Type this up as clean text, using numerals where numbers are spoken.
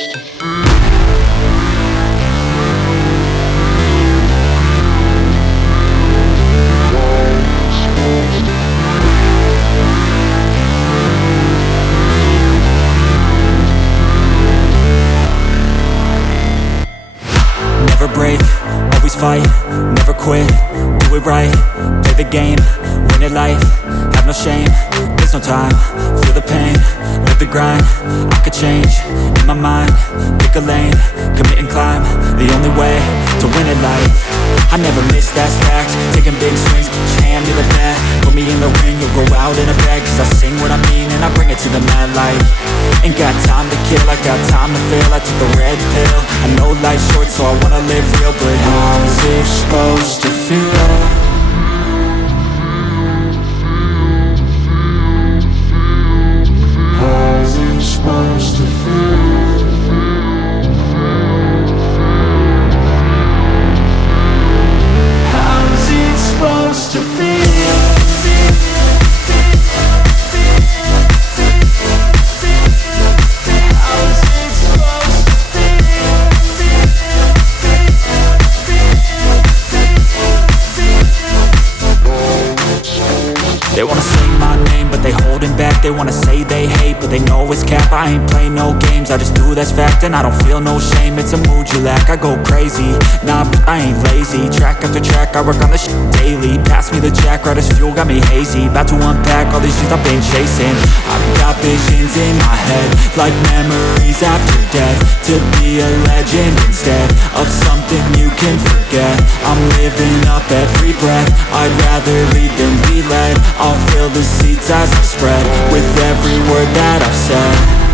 Never break, always fight, never quit, do it right, play the game, win it life, have no shame, there's no time, feel the pain, live the grind, I could change, in my mind, pick a lane, commit and climb, the only way to win it life, I never miss, that's fact, taking big swings, put your hand to the bat, put me in the ring, you'll go out in a bag, cause I sing what I mean and I bring it to the mad light, ain't got time to kill, I got time to feel, I took the red pill, I know life's short so I wanna live real, but how's it supposed to feel? How's it supposed to feel? How's it supposed to feel? They wanna say my name, but they holding back. They wanna say they hate, but they know it's cap. I ain't play no games, I just do, that's fact. And I don't feel no shame, it's a mood you lack. I go crazy, nah, but I ain't lazy. Track after track, I work on this shit daily. Pass me the jack, right as fuel, got me hazy. About to unpack all these things I've been chasing. I've got visions in my head, like memories after death. To be a legend instead of something you can forget. I'm living up every breath, I'd rather lead than be led. I'll fill the seats as I spread with every word that I've said.